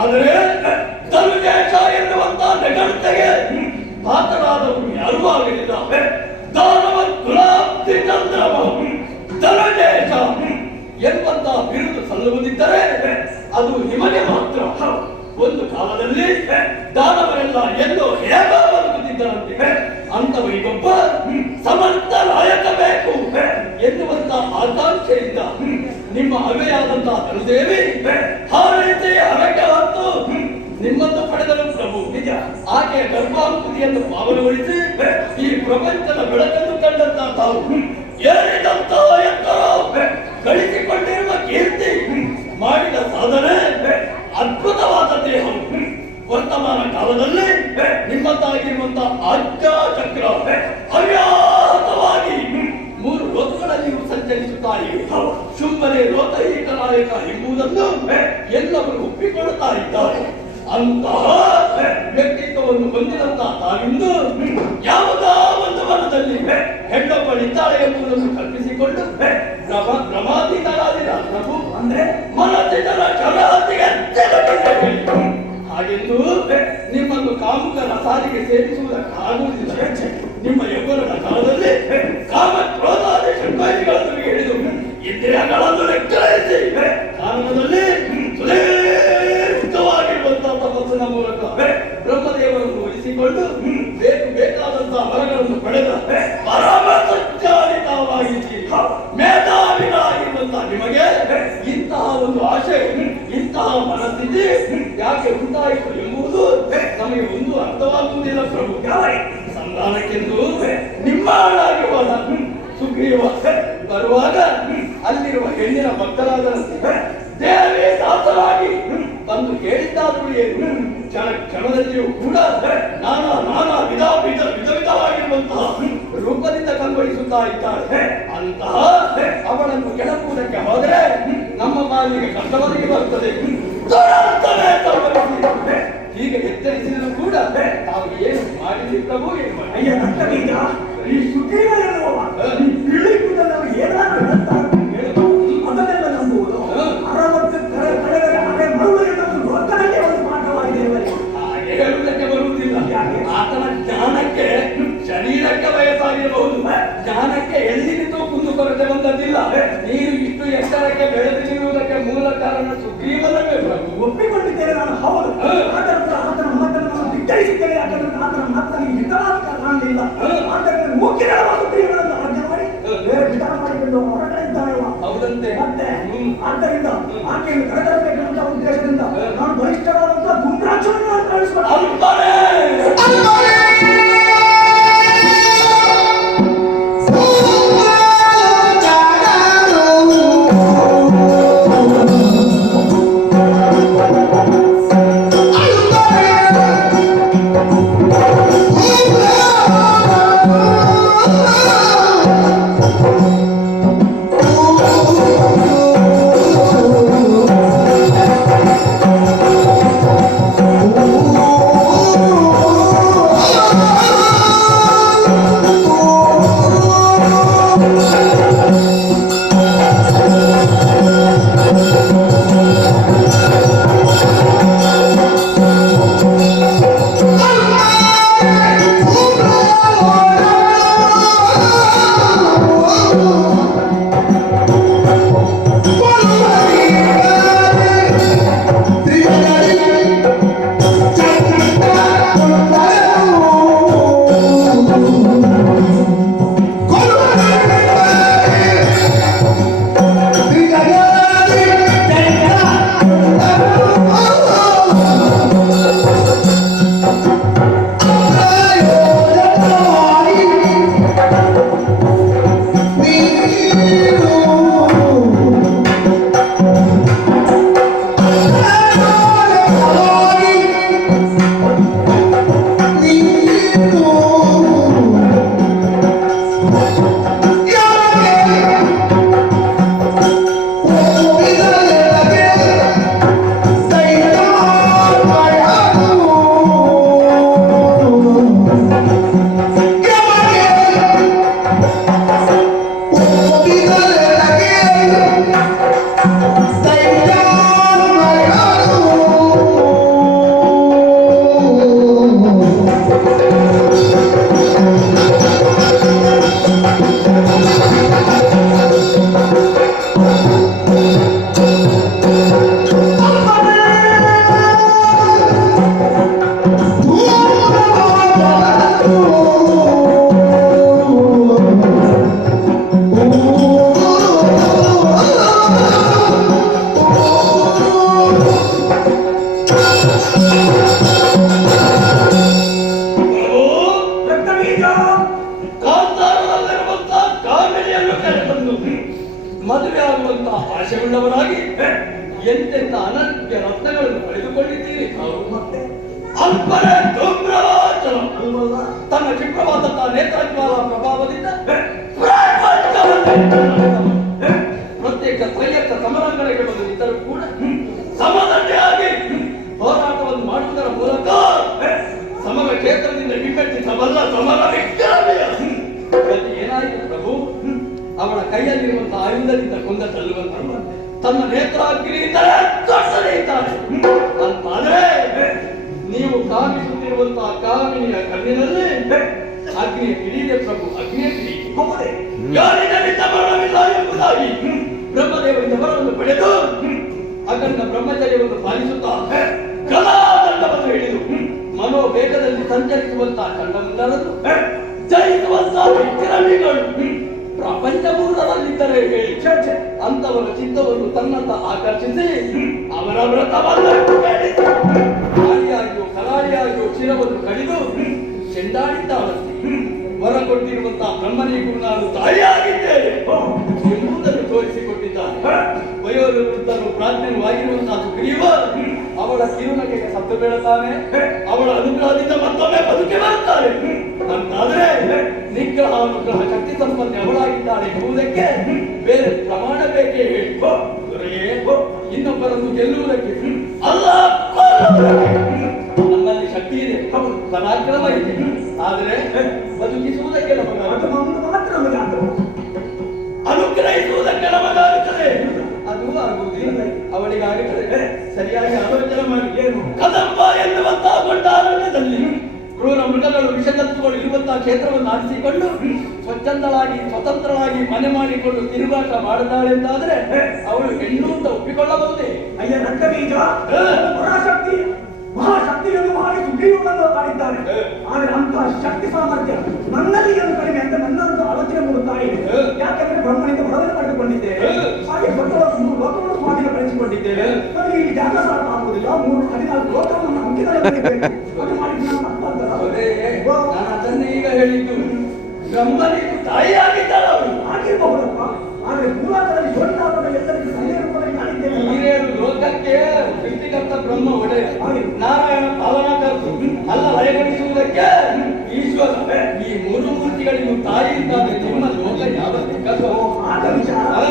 ಆದರೆ ಧನುಜೇಶ ಎನ್ನುವಂತ ನಗರತೆಗೆ ಪಾತ್ರರಾದವರು ಯಾರೂ ಆಗಲಿಲ್ಲ. ದಾನವ ತುಲಾಬ್ಧಿ ಚಂದ್ರಮ ಧನುಜೇಶ ಎಂಬಂತ ಬಿರುದು ಸಲ್ಲುವುದಿದ್ದರೆ ಅದು ನಿಮಗೆ ಮಾತ್ರ. ಒಂದು ಕಾಲದಲ್ಲಿ ದಾನವರೆಲ್ಲ ಎಲ್ಲೋ ಹೇಗೋ ಬದುಕುತ್ತಿದ್ದರಂತೆ. ಅಂತವರಿಗೊಬ್ಬ ಸಮರ್ಥ ನಾಯಕ ಬೇಕು ಎನ್ನುವಂತ ಆಕಾಂಕ್ಷೆಯಿಂದ ನಿಮ್ಮ ಅವೆಯಾದಂತಹ ಧನುದೇವಿ ಹಾರೈಸಿ ಹರಕೆ ಹೊತ್ತು ನಿಮ್ಮನ್ನು ಪಡೆದರು ಪ್ರಭು. ನಿಜ, ಆಕೆಯ ಗರ್ಭಾಂಕುತಿಯನ್ನು ಪಾವನಗೊಳಿಸಿ ಈ ಪ್ರಪಂಚದ ಬೆಳಕನ್ನು ಕಂಡಂತ ತಾವು ಏರಿದಂತ ಎತ್ತರ ಗಳಿಸಿಕೊಂಡಿರುವ ಕೀರ್ತಿ, ಮಾಡಿದ ಸಾಧನೆ, ಅದ್ಭುತವಾದ ದೇಹ. ವರ್ತಮಾನ ಕಾಲದಲ್ಲಿ ನಿಮ್ಮದ್ದಾಗಿರುವಂತಹ ಆಜ್ಞಾ ಚಕ್ರ ಅವ್ಯಾಹತವಾಗಿ 3 ಲೋಕಗಳಲ್ಲಿಯೂ ಸಂಚರಿಸುತ್ತಾ ಇವೆ. ಶುಂಭನೆ ಲೋಕೈಕ ನಾಯಕ ಎಂಬುದನ್ನು ಎಲ್ಲವರು ಒಪ್ಪಿಕೊಳ್ಳುತ್ತಾ ಇದ್ದಾರೆ. ಅಂತಹ ವ್ಯಕ್ತಿತ್ವವನ್ನು ಹೊಂದಿದಂತಹ ತಾವಿಂದು ಯಾವುದೋ ಒಂದು ಮನದಲ್ಲಿ ಹೆಣ್ಣೊಬ್ಬಳಿದ್ದಾಳೆ ಎಂಬುದನ್ನು ಕಲ್ಪಿಸಿಕೊಂಡು ಭ್ರಮಾತೀತರಾದ ಪ್ರಭು ಅಂದ್ರೆ ಮನಸ್ಸಿನ ಚರಾತಿಗೆ ಹಾಗೆಂದು ನಿಮ್ಮನ್ನು ಕಾಮುಕರ ಸಾರಿಗೆ ಸೇರಿಸುವುದಕ್ಕಾಗುವುದಿಲ್ಲ. ನಿಮ್ಮ ಯೌವನದ ಕಾಲದಲ್ಲಿ ಕಾಮ ಕ್ರೋಧಾದಿ ಷಡ್ವೈರಿಗಳನ್ನು ಹಿಡಿದು ಇಂದ್ರಿಯಗಳನ್ನು ಲೆಕ್ಕರಿಸಿ ಕಾರಣದಲ್ಲಿ ಸುದೀರ್ಘವಾಗಿರುವಂತಹ ತಪಸ್ಸಿನ ಮೂಲಕ ಬ್ರಹ್ಮದೇವರನ್ನು ಉಳಿಸಿಕೊಂಡು ಬೇಕಾದಂತಹ ವರಗಳನ್ನು ಪಡೆದ ಪರಮಸಜ್ಜಾನಿತವಾಗಿಸಿ ಮೇಧಾವಿಗಳಾಗಿರುವಂತಹ ನಿಮಗೆ ಇಂತಹ ಒಂದು ಆಶೆ, ಇಂತಹ ಮನಸ್ಥಿತಿ ಯಾಕೆ ಉಂಟಾಯಿತು ಎಂಬುದು ನಮಗೆ ಒಂದು ಅರ್ಥವಾಗುವುದಿಲ್ಲ ಪ್ರಭು. ಸಂಧಾನಕ್ಕೆಂದು ನಿಮ್ಮ ಹಾಳಾಗಿ ಹೋದ ಸುಗ್ರೀವ ಬರುವಾಗ ಅಲ್ಲಿರುವ ಹೆಣ್ಣಿನ ಭಕ್ತರಾದರಂತೆ ದೇವಿ ದಾಸರಾಗಿ ಬಂದು ಕೇಳಿದ್ದಾದರೂ ಏನು, ಕ್ಷಣದಲ್ಲಿಯೂ ಕೂಡ ನಾನಾ ವಿಧವಾಗಿರುವಂತಹ ರೂಪದಿಂದ ಕಂಗೊಳಿಸುತ್ತಾ ಇದ್ದಾರೆ. ಅಂತಹ ಅವಳನ್ನು ಕೆಳಕುವುದಕ್ಕೆ ಹೋದರೆ ನಮ್ಮ ಪಾಲಿಗೆ ಕಷ್ಟವರಿಗೆ ಬರುತ್ತದೆ. ಹೀಗೆ ಎಚ್ಚರಿಸಿದರೂ ಕೂಡ ತಾವು ಏನು ಮಾಡಿದ್ರಿ ಪ್ರಭು? ಅಯ್ಯ ನಕ್ಕವೀಗ ಈ ಸುಗ್ರೀವನೆನ್ನುವ ಇಳಿಕುವುದನ್ನು ಏನಾದರೂ ಅದನ್ನೆಲ್ಲ ನಂಬುವುದು 60 ಕಳೆದರೆ ಅದೇ ಮರುಳಿರುವುದು ಲೋಕದಲ್ಲಿ ಒಂದು ಪಾಠವಾಗಿದೆ. ಹಾಗೆ ಹೇಳುವುದಕ್ಕೆ ಬರುವುದಿಲ್ಲ. ಆತನ ಜ್ಞಾನಕ್ಕೆ ಶರೀರಕ್ಕೆ ವಯಸ್ಸಾಗಿರಬಹುದು, ಜ್ಞಾನಕ್ಕೆ ಎಲ್ಲಿಂದೂ ಕುಂದು ಕೊರತೆ ಬಂದದ್ದಿಲ್ಲ. ನೀರು ಇಷ್ಟು ಎತ್ತರಕ್ಕೆ ಬೆಳೆದಿರುವುದಕ್ಕೆ ಮೂಲ ಕಾರಣ ಸುಗ್ರೀವನವೇ ಪ್ರಭು. ಒಪ್ಪಿಕೊಂಡಿದ್ದೇನೆ ನಾನು, ಹೌದು. ಆತನ ಮಾತನ್ನು ನಾನು ಧಿಕ್ಕರಿಸಿದ್ದೇನೆ. ಆತನ ಮಾತನ್ನು ಹಿತವಾದ ಕಾಣಲಿಲ್ಲ. ಆದ್ದರಿಂದ ಮುಖ್ಯವಾದ ಸುಗ್ರೀವನನ್ನು ಆಜ್ಞೆ ಮಾಡಿ ಬೇರೆ ವಿಚಾರ ಮಾಡಿಕೊಂಡು ಹೊರಗಡೆ ಹೌದಂತೆ. ಮತ್ತೆ ಆದ್ದರಿಂದ ಆಕೆಯನ್ನು ಕರೆತರಬೇಕೆಂಬ ಉದ್ದೇಶದಿಂದ ನಾನು ಬಲಿಷ್ಠವಾದಂತಹ ಗುಂಡ್ರಾಕ್ಷರನ್ನು ಕಳಿಸಿಕೊಂಡೆ. ರಕ್ತಬೀಜ ಕಾಂತಾರದಲ್ಲಿರುವಂತಹ ಕಾಮಿನಿಯನ್ನು ಕರೆತಂದು ಮದುವೆ ಆಗುವಂತಹ ಆಶೆಯುಳ್ಳವರಾಗಿ ಎಂತೆಂತ ಅನನ್ಯ ರತ್ನಗಳನ್ನು ಪಡೆದುಕೊಂಡಿದ್ದೀರಿ. ಮತ್ತೆ ಅಲ್ಪರೇ ಧೂಮ್ರವಾಚನ ಅಲ್ವಲ್ಲ ತನ್ನ ಕ್ಷಿಪ್ರವಾದಂತಹ ನೇತ್ರಜ್ವಾಲ ಪ್ರಭಾವದಿಂದ ಪ್ರತ್ಯೇಕ ಸಂಯುಕ್ತ ಸಮರಾಂಗಣಗಳು ಇದ್ದರೂ ಕೂಡ ಸಮದಂಡೆಯಾಗಿ ಹೋರಾಟವನ್ನು ಮಾಡುವುದರ ಮೂಲಕ ಸಮರ ಕ್ಷೇತ್ರದಿಂದ ವಿಭಜಿಸಬಲ್ಲ ಸಮರ ವಿಕ್ರಮೆಯ ಏನಾಯಿತು ಪ್ರಭು? ಅವಳ ಕೈಯಲ್ಲಿರುವಂತಹ ಆಯುಧದಿಂದ ಕೊಂದ ತಲ್ಲುವಂತರು ತನ್ನ ನೇತ್ರಾಗ್ನಿಯಿಂದಲೇ ತೊಟ್ಟರಿಯುತ್ತಾರೆ ಅಂತಾದ್ರೆ ನೀವು ಕಾಮಿಸುತ್ತಿರುವಂತಹ ಕಾಮಿನಿಯ ಕಣ್ಣಿನಲ್ಲಿ ಅಗ್ನಿಯ ಕಿಡಿದೆ ಪ್ರಭು, ಅಗ್ನಿಯ ಕಿಡಿ ಹೋಗದೆ ಯಾರಿಗಲಿಂದ ಮರಣವಿಲ್ಲ ಎಂಬುದಾಗಿ ಬ್ರಹ್ಮದೇವರಿಂದ ವರವನ್ನು ಪಡೆದು ಅಖಂಡ ಬ್ರಹ್ಮಚರ್ಯವನ್ನು ಪಾಲಿಸುತ್ತಾ ಕಲಾದಂಡವನ್ನು ಹಿಡಿದು ಮನೋವೇಗದಲ್ಲಿ ಸಂಚರಿಸುವಂತಹ ಚಂಡಮುಂಡರನ್ನು ಜಯಿಸುವಂತಹ ವಿಕ್ರಮಿಗಳು ಪ್ರಪಂಚಪೂರ್ಣದಲ್ಲಿದ್ದರೆ ಹೇಳಿ ಅಂತವರ ಚಿತ್ತವನ್ನು ತನ್ನತ್ತ ಆಕರ್ಷಿಸಿ ಅವರ ವ್ರತವನ್ನು ಕಾಲಿಯಾಗಿಯೋ ಕಲಾಳಿಯಾಗಿಯೋ ಶಿರವನ್ನು ಕಡಿದು ಚೆಂಡಾಡಿದ್ದಾಳಂತೆ. ವರ ಕೊಟ್ಟಿರುವಂತಹ ಬ್ರಹ್ಮನಿಗೂ ನಾನು ತಾಯಿಯಾಗಿದ್ದೇನೆ ಎಂಬುದನ್ನು ತೋರಿಸಿಕೊಟ್ಟಿದ್ದಾರೆ. ವಯೋವೃದ್ಧನು ಪ್ರಾಜ್ಞನವಾಗಿರುವಂತಹ ಸುಗ್ರೀವ ಅವಳ ಕಿರುನಗೆಗೆ ಸತ್ತು ಬೀಳುತ್ತಾನೆ. ಅವಳ ಅನುಗ್ರಹದಿಂದ ಮತ್ತೊಮ್ಮೆ ಬದುಕಿ ಬರುತ್ತಾರೆ ಅಂತಾದ್ರೆ ನಿಗ್ರಹ ಅನುಗ್ರಹ ಶಕ್ತಿ ಸಂಪನ್ನ ಅವಳಾಗಿದ್ದಾಳೆ ಎಂಬುದಕ್ಕೆ ಬೇರೆ ಪ್ರಮಾಣ ಬೇಕೇ ಹೇಳಿ ದೊರೆಯೇ ಇನ್ನೊಬ್ಬರನ್ನು ಗೆಲ್ಲುವುದಕ್ಕೆ ಅಲ್ಲ ನಮ್ಮಲ್ಲಿ ಶಕ್ತಿ ಇದೆ, ಪರಾಕ್ರಮ ಇದೆ, ಆದರೆ ಬದುಕಿಸುವುದಕ್ಕೆ ಮಾತ್ರ ಅನುಗ್ರಹಿಸುವುದಕ್ಕೆ ನಮಗಾಗುತ್ತದೆ. ಅದು ಆಗುವುದಿಲ್ಲ, ಅವಳಿಗಾಗುತ್ತದೆ. ಸರಿಯಾಗಿ ಆಲೋಚನೆ ಮಾಡಿ. ಏನು ಕದಂಬ ಎನ್ನುವಂತಹ ದೊಡ್ಡ ಅರಣ್ಯದಲ್ಲಿ ಕ್ರೂರ ಮೃಗಗಳು ವಿಷತತ್ವಗಳು ಇರುವಂತಹ ಕ್ಷೇತ್ರವನ್ನು ಆರಿಸಿಕೊಂಡು ಸ್ವತಂತ್ರಳಾಗಿ ಮನೆ ಮಾಡಿಕೊಂಡು ತಿರುಗಾಟ ಮಾಡಿದ್ದಾಳೆಂದಾದ್ರೆ ಅವಳು ಹೆಣ್ಣು ಅಂತ ಒಪ್ಪಿಕೊಳ್ಳಬಹುದೇ? ಅಯ್ಯ ರಕ್ತಬೀಜ ಪರಾಶಕ್ತಿ ಮಹಾಶಕ್ತಿಯನ್ನು ಮಾಡಿ ಸುಗ್ರೀವನನ್ನು ಮಾಡಿದ್ದಾರೆ. ಆದರೆ ಅಂತಹ ಶಕ್ತಿ ಸಾಮರ್ಥ್ಯ ನನ್ನಲ್ಲಿ ಏನು ಕಡಿಮೆ ಅಂತ ನನ್ನೊಂದು ಆಲೋಚನೆ ಮೂಡುತ್ತಾ ಇದೆ. ಯಾಕೆಂದ್ರೆ ಬ್ರಹ್ಮನಿಂದ ಹೊರಗೆ ಪಡೆದುಕೊಂಡಿದ್ದೇವೆ, ಹಾಗೆ ಲೋಕವನ್ನು ಸ್ವಾಧೀನಪಡಿಸಿಕೊಂಡಿದ್ದೇವೆ. ನಮಗೆ ಈ ಜಾಗ ಸಾಲ ಆಗುವುದಿಲ್ಲ. 14 ಲೋಕವನ್ನು ಅಂಕಿತದಲ್ಲಿ ಅದು ಮಾಡಿದ್ದು ನನ್ನ ಅರ್ಥ ನಾನು ಅದನ್ನೇ ಈಗ ಹೇಳಿದ್ದು. ಬ್ರಹ್ಮನಿಗೂ ತಾಯಿಯಾಗಿದ್ದಾಳ ಅವಳು. ಆಗಿರಬಹುದಪ್ಪ, ಆದರೆ ಮೂಲದಲ್ಲಿ ಜೋಡಿದಾದ ಎತ್ತರಕ್ಕೆ ಸಂದೇಹ ರೂಪದಲ್ಲಿ ಮಾಡಿದ್ದೇನೆ. ನೀರೇನು ಲೋಕಕ್ಕೆ ಸೃಷ್ಟಿಕರ್ತ ಬ್ರಹ್ಮ ಒಡೆಯ, ನಾರಾಯಣ ಪಾಲನಾಕರ್ತು, ಅಲ್ಲ ಲಯಗೊಳಿಸುವುದಕ್ಕೆ ಈಶ್ವರ. ಈ 3 ಮೂರ್ತಿಗಳಿಗೂ ತಾಯಿ ಇದ್ದಾನೆ. ನಿಮ್ಮ ಲೋಕ ಯಾವ ದಿಕ್ಕೋ ಆದ ವಿಚಾರ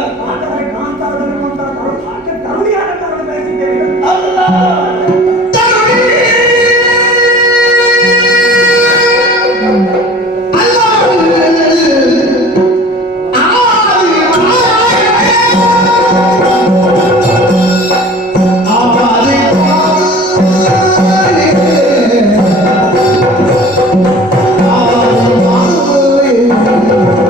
ಕಾಂತಾರದಲ್ಲಿರುವಂತಹ ಕರುಣಿಯಾದ ಕಾರಣ ಬಯಸಿದ್ದೇವೆ ಅಲ್ಲ. Oh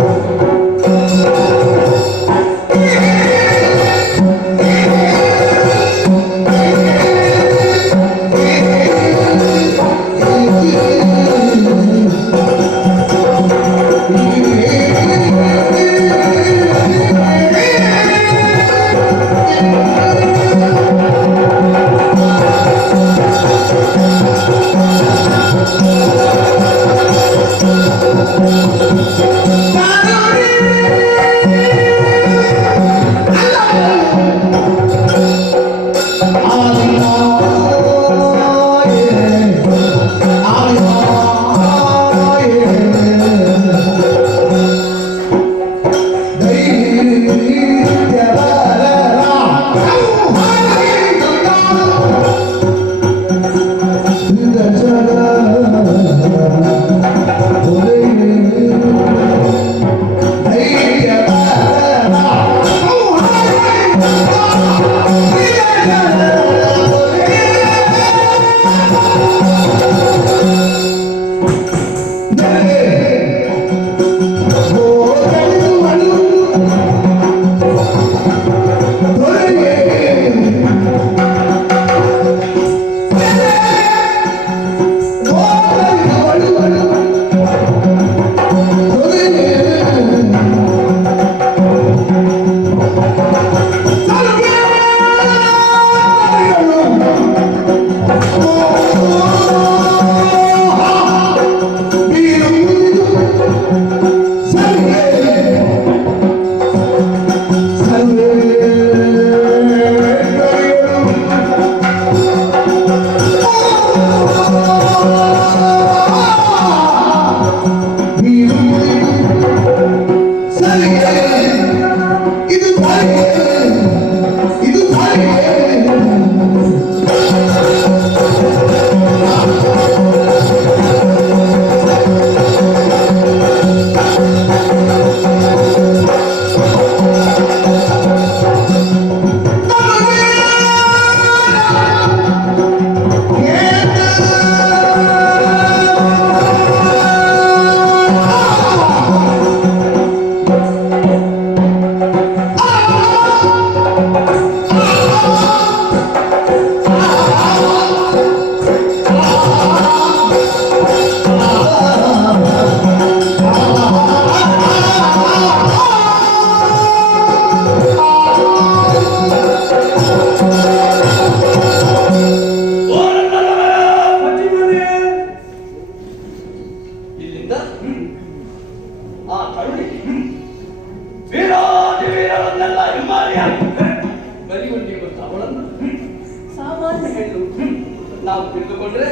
ನಾವು ತಿಳಿದುಕೊಂಡ್ರೆ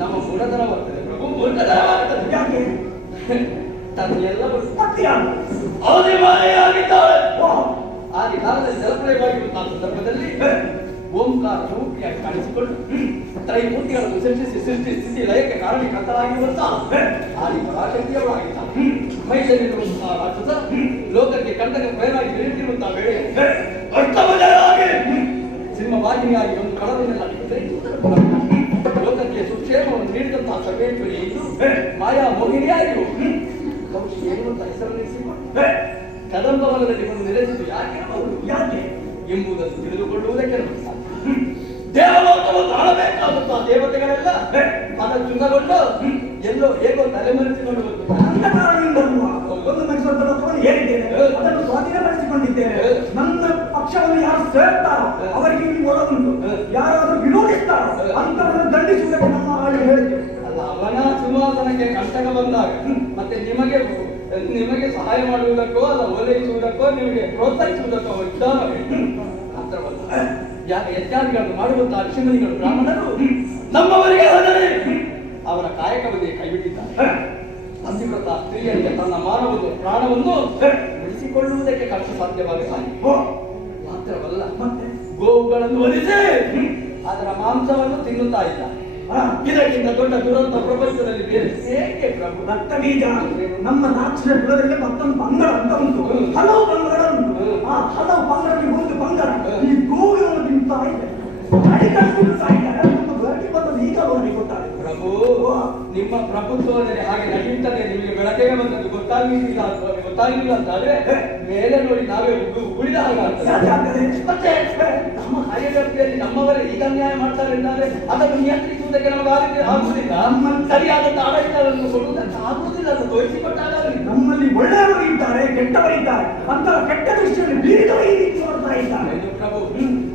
ನಮ್ಮ ಮೂಢತನ ಬರ್ತದೆ ಪ್ರಭು, ಮೂಢತನ ಬರ್ತದೆ. ಯಾಕೆ ತನ್ನೆಲ್ಲ ಮತ್ತೆ ಯಾರು? ಅವಧಿಮಾನೆಯಾಗಿದ್ದಾಳೆ. ಓ, ಆದಿ ಕಾಲದಲ್ಲಿ ಜಲಪ್ರಳಯವಾಗಿರುವಂತಹ ಸಂದರ್ಭದಲ್ಲಿ ಓಂಕಾರ ರೂಪಿಯಾಗಿ ಕಾಣಿಸಿಕೊಂಡು ತ್ರೈಮೂರ್ತಿಗಳನ್ನು ಸೃಷ್ಟಿಸಿ ಸೃಷ್ಟಿ ಸ್ಥಿತಿ ಲಯಕ್ಕೆ ಕಾರಣೀಕರ್ತರಾಗಿರುವಂತಹ ಆದಿ ಪರಾಶಕ್ತಿಯವರಾಗಿದ್ದಾರೆ. ಮೈಸೂರಿರುವಂತಹ ರಾಕ್ಷಸ ಲೋಕಕ್ಕೆ ಕಂಟಕ ಪ್ರಯರಾಗಿ ಬೆಳೆಯುತ್ತಿರುವಂತಹ ವೇಳೆ ಅಷ್ಟಮಜರಾಗಿ ಸಿಂಹವಾಹಿನಿಯಾಗಿ ಒಂದು ಕಡಲನ್ನೆಲ್ಲ ಲೋಕಕ್ಕೆ ಸುಕ್ಷೇಮವನ್ನು ನೀಡಿದಂತಹ ಸರ್ವೇಶ್ವರಿ ಎಂದು ಮಾಯಾ ಮೋಹಿನಿಯಾಗಿ ಏನು ಹೆಸರನ್ನಿಸಿಕೊಂಡು ಕದಂಬವನದಲ್ಲಿ ಒಂದು ನೆಲೆಸಿದ್ದು ಯಾಕೆ ಎಂಬುದನ್ನು ತಿಳಿದುಕೊಳ್ಳುವುದಕ್ಕೆ ನಮಗೆ ಸಾಧ್ಯ. ದೇವಲೋಕವನ್ನು ಆಳಬೇಕಾದಂತಹ ದೇವತೆಗಳೆಲ್ಲ ಅದ ಚುಂಗಗೊಂಡು ಎಲ್ಲೋ ಹೇಗೋ ತಲೆಮರೆಸಿಕೊಂಡು ಒಂದು ಮೈಸೂರು ಹೇಳಿದ್ದೇನೆ, ಅದನ್ನು ಸ್ವಾಧೀನಪಡಿಸಿಕೊಂಡಿದ್ದೇನೆ. ನನ್ನ ಪಕ್ಷವನ್ನು ಯಾರು ಸೇರ್ತಾರೋ ಅವರಿಗೆ ಇಲ್ಲಿ ಒಳಗುಂಟು, ಯಾರಾದರೂ ವಿರೋಧಿಸ್ತಾರೋ ಅಂತವರನ್ನು ದಂಡಿಸುವುದಕ್ಕೆ ನಮ್ಮ ಆಳು ಹೇಳಿದ್ದೇವೆ. ಅಲ್ಲ, ಅವನ ಸಿಂಹಾಸನಕ್ಕೆ ಕಂಟಕ ಬಂದಾಗ ಮತ್ತೆ ನಿಮಗೆ ಸಹಾಯ ಮಾಡುವುದಕ್ಕೋ ಅಲ್ಲ ಓಲೈಸುವುದಕ್ಕೋ ನಿಮಗೆ ಪ್ರೋತ್ಸಾಹಿಸುವುದಕ್ಕೋ ವಿಧಾನ ಮಾತ್ರವಲ್ಲ. ಯಜ್ಞಾದಿಗಳನ್ನು ಮಾಡುವಂತಹ ಋಷಿಮುನಿಗಳು ಬ್ರಾಹ್ಮಣರು ನಮ್ಮವರಿಗೆ ಅವರ ಕಾಯಕವನ್ನೇ ಕೈಬಿಟ್ಟಿದ್ದಾರೆ. ಅಂತಿಮತ ಸ್ತ್ರೀಯರಿಗೆ ತನ್ನ ಮಾನವನ್ನು ಪ್ರಾಣವನ್ನು ಉಳಿಸಿಕೊಳ್ಳುವುದಕ್ಕೆ ಕಷ್ಟ ಸಾಧ್ಯವಾದ ಮಾತ್ರವಲ್ಲ, ಗೋವುಗಳನ್ನು ಒಲಿಸಿ ಅದರ ಮಾಂಸವನ್ನು ತಿನ್ನುತ್ತಾ ಇಲ್ಲ. ಇದಕ್ಕಿಂತ ದೊಡ್ಡ ದುರಂತ ಪ್ರಪಂಚದಲ್ಲಿ ಬೇರೆ ಹೇಗೆ ಪ್ರಭು? ರಕ್ತ ಬೀಜ ನಮ್ಮ ರಾಕ್ಷಸ ಕುಲದಲ್ಲಿ ಮತ್ತೊಂದು ಪಂಗಡ ಅಂತ ಉಂಟು, ಹಲವು ಪಂಗಡ ಉಂಟು. ಆ ಹಲವು ಪಂಗಡದಲ್ಲಿ ಒಂದು ಪಂಗಡ ಈ ಗೋವಿನನ್ನು ತಿಂತಾ ಇದೆ, ತಿಂತಾ ಇದ್ದಾರೆ. ಈಗ ಅವರಿಗೆ ಗೊತ್ತಾಗ ಪ್ರಭು, ನಿಮ್ಮ ಪ್ರಭುತ್ವದಲ್ಲಿ ಹಾಗೆ ನಡೆಯುತ್ತದೆ. ನಿಮಗೆ ಬೆಳಕಿಗೆ ಬಂದದ್ದು ಗೊತ್ತಾಗಿಲ್ಲ ಅಂತಾದ್ರೆ ಮೇಲೆ ನೋಡಿ ನಾವೇ ಉಳಿದ ಹಾಗಾಗ್ತದೆ. ಮತ್ತೆ ನಮ್ಮ ಕಾರ್ಯವ್ಯಾಪ್ತಿಯಲ್ಲಿ ನಮ್ಮವರೇ ಈಗ ಅನ್ಯಾಯ ಮಾಡ್ತಾರೆ ಎಂದಾದ್ರೆ ಅದನ್ನು ನಿಯಂತ್ರಿಸುವುದಕ್ಕೆ ನಮಗೆ ಆಗುವುದಿಲ್ಲ. ಸರಿಯಾದಂತ ಆಡಳಿತವನ್ನು ಕೊಡುವುದಕ್ಕೆ ಆಗುವುದಿಲ್ಲ ಅಂತ ತೋರಿಸಿಕೊಟ್ಟಾಗ ನಮ್ಮಲ್ಲಿ ಒಳ್ಳೆಯವರು ಇದ್ದಾರೆ, ಕೆಟ್ಟವರಿದ್ದಾರೆ ಅಂತ ಕೆಟ್ಟ ದೃಷ್ಟಿಯಲ್ಲಿ ಬೀರಿದವರು ಈ ರೀತಿ ಮಾಡ್ತಾ ಇದ್ದಾರೆ. ಪ್ರಭು,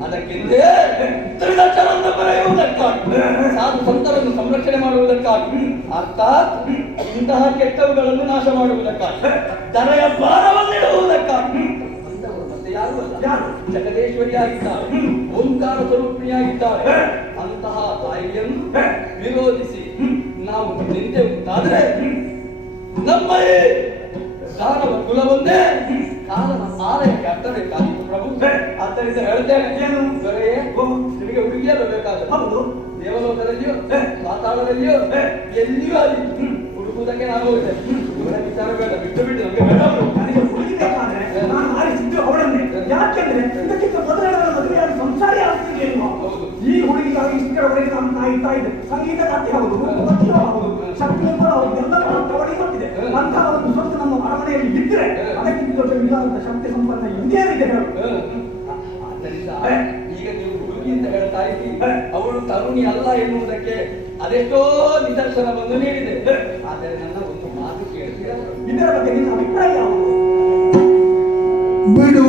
ಅದಕ್ಕೆಂದೇ ತ್ರಿದಶರನ್ನು ಬರೆಯುವುದಕ್ಕಾಗಿ ಸಾಧು ಸಂತರನ್ನು ಸಂರಕ್ಷಣೆ ಮಾಡುವುದಕ್ಕಾಗಿ ಅರ್ಥಾತ್ ಇಂತಹ ಕೆಟ್ಟವುಗಳನ್ನು ನಾಶ ಮಾಡುವುದಕ್ಕಾಗಿ ದರೆಯ ಭಾರವನ್ನಿಡುವುದಕ್ಕಾಗಿ ಮತ್ತೆ ಯಾರು ಜಗದೇಶ್ವರಿಯಾಗಿದ್ದಾರೆ, ಓಂಕಾರ ಸ್ವರೂಪಿಣಿಯಾಗಿದ್ದಾರೆ. ಅಂತಹ ತಾಯಿಯನ್ನು ವಿರೋಧಿಸಿ ನಾವು ನಿಂತೆವುದಾದ್ರೆ ನಮ್ಮ ದಾನವ ಕುಲವನ್ನೇ ಕಾಲನ ಆಲಯಕ್ಕೆ ಅರ್ಥಬೇಕಾಗಿತ್ತು ಪ್ರಭು. ಆದ್ದರಿಂದ ಹೇಳ್ತೇನೆ, ಏನು ದೊರೆಯೇ ನಿಮಗೆ ಹುಡುಗಿಯರು ಬೇಕಾದ್ರೆ ಹೌದು, ದೇವಲೋಕದಲ್ಲಿಯೋ ಪಾತಾಳದಲ್ಲಿಯೋ ಎಲ್ಲಿಯೂ ಅಲ್ಲಿ ಹುಡುಕುವುದಕ್ಕೆ ನಾನು ಹೋಗ್ತೇನೆ. ಇವರ ವಿಚಾರ ಬೇಡ, ಬಿಟ್ಟು ನಮಗೆ ಬೇಡ. ನನಗೆ ಹುಡುಗಿಬೇಕಾದ್ರೆ ನಾನು ಆರಿಸಿದ್ದು ಅವಳನ್ನೇ. ಯಾಕೆಂದ್ರೆ ಇದಕ್ಕಿಂತ ಮೊದಲೇ ಮದುವೆಯಾಗಿ ಸಂಸಾರಿ ಆಗ್ತಿದ್ದೇನು. ಈ ಹುಡುಗಿಗಾಗಿ ಇಷ್ಟರವರೆಗೆ ನಾನು ಕಾಯ್ತಾ ಇದ್ದೆ. ಸಂಗೀತ ಜಾತಿ ಹೌದು, ಹೌದು, ಶಕ್ತಿ ಹೌದು, ಎಲ್ಲರೂ ತವಳಿ ಗೊತ್ತಿದೆ. ಅಂತಹ ಒಂದು ಸ್ವಂತ ನಮ್ಮ ಅರಮನೆಯಲ್ಲಿ ಇದ್ರೆ ಅದಕ್ಕಿಂತ ದೊಡ್ಡ ವಿಧಾನದ ಶಕ್ತಿ ಸಂಪನ್ನ ಇನ್ನೇನಿದೆ ಹೇಳು. ಆದ್ದರಿಂದ ಈಗ ನೀವು ಹುಡುಗಿ ಅಂತ ಹೇಳ್ತಾ ಇದ್ದೀವಿ, ಅವಳು ತರುಣಿ ಅಲ್ಲ ಎನ್ನುವುದಕ್ಕೆ ಅದೆಷ್ಟೋ ನಿದರ್ಶನವನ್ನು ನೀಡಿದೆ. ಆದರೆ ನನ್ನ ಒಂದು ಮಾತು ಕೇಳ್ತೀರಾ? ಇದರ ಬಗ್ಗೆ ನಿನ್ನ ಅಭಿಪ್ರಾಯ ಯಾವುದು? ಬಿಡು